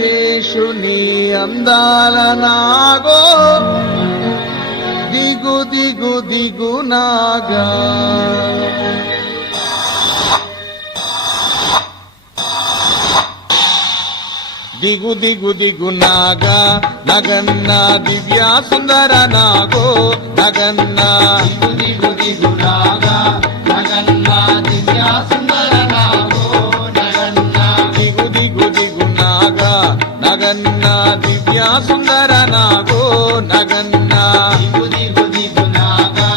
ఆదిశేషుని అందాల నాగో దిగు దిగు దిగు నాగా దిగు దిగు దిగు నాగా నగన్న దివ్య సుందర నాగో నగన్న దిగు దిగు దిగు నాగా నగన్న దివ్య సుందర నాగో నగన్న దిగు దిగు దిగు నాగా నగన్న దివ్య సుందర నాగో నగన్న దిగు దిగు దిగు నాగా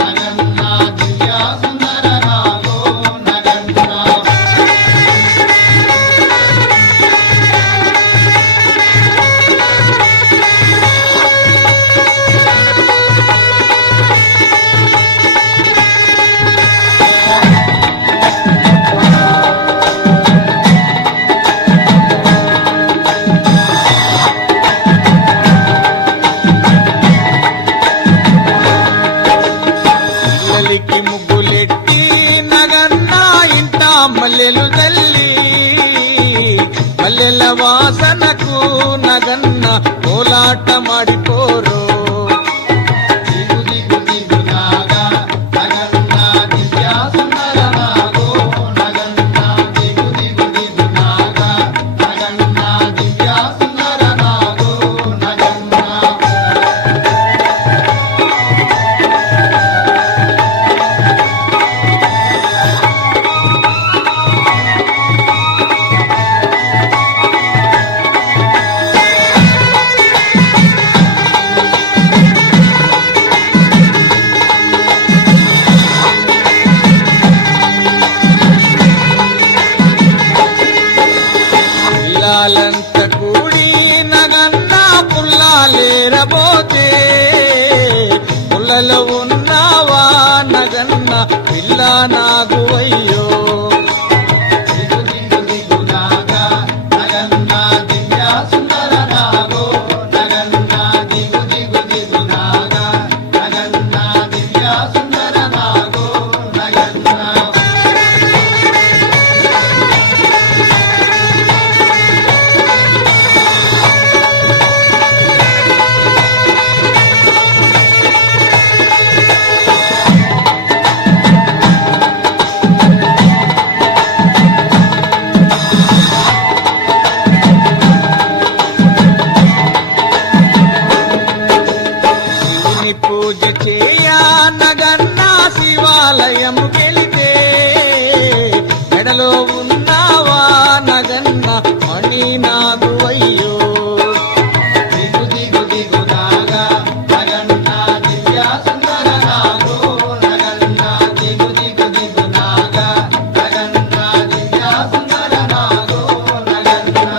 నగన్న దివ్య సుందర నాగో నగన్న పిల్లలికి ముగ్గులెట్టి నగన్న ఇంట మల్లెలు తల్లి మల్లెల వాసనకు నగన్న కోలాట మాడిపోరు దిగు దిగు దిగు నాగా నగన్న దివ్య సుందర నాగో నగన్న దిగు దిగు దిగు నాగా నగన్న దివ్య సుందర నాగో నగన్న పిల్లాలంత కూడి నగన్న పుల్లాలేరబోతే పుల్లలో ఉన్నావా నగన్న పిల్ల నాగువయ్యో దిగు దిగు దిగు నాగా నగన్న దివ్య సుందర నాగో నగన్న దిగు దిగు దిగు నాగా నగన్న దివ్య సుందర నాగో నగన్న శివుని పూజ చేయా నగన్న శివాలయం గెలితే మెడలో ఉన్నావా నగన్న మణి నాగువయ్యో దిగు దిగు దిగు నాగా నగన్న దివ్య సుందర నాగో నగన్న దిగు దిగు దిగు నాగా నగన్న దివ్య సుందర నాగో నగన్న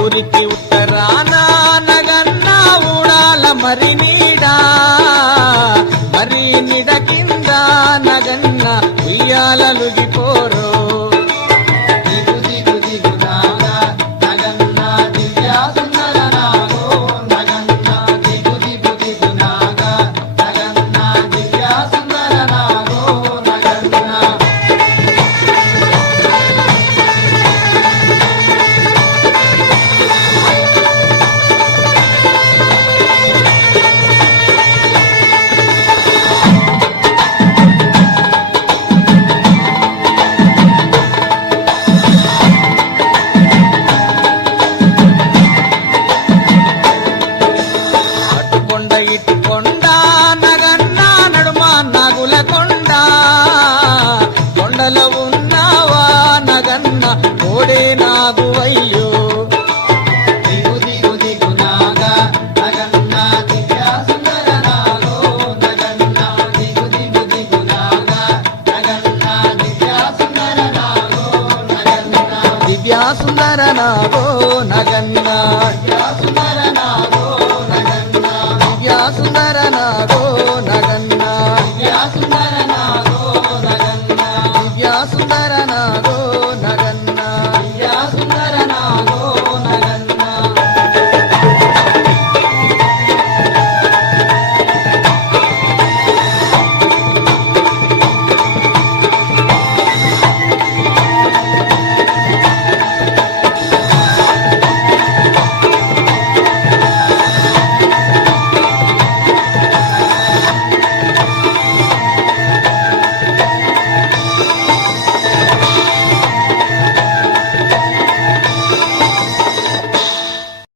ఊరికి ఉత్తరాన నగన్న ఊడాల మరి నీడా మరి నిడ కింద నగన్న ఉయ్యాలలుగిపోరు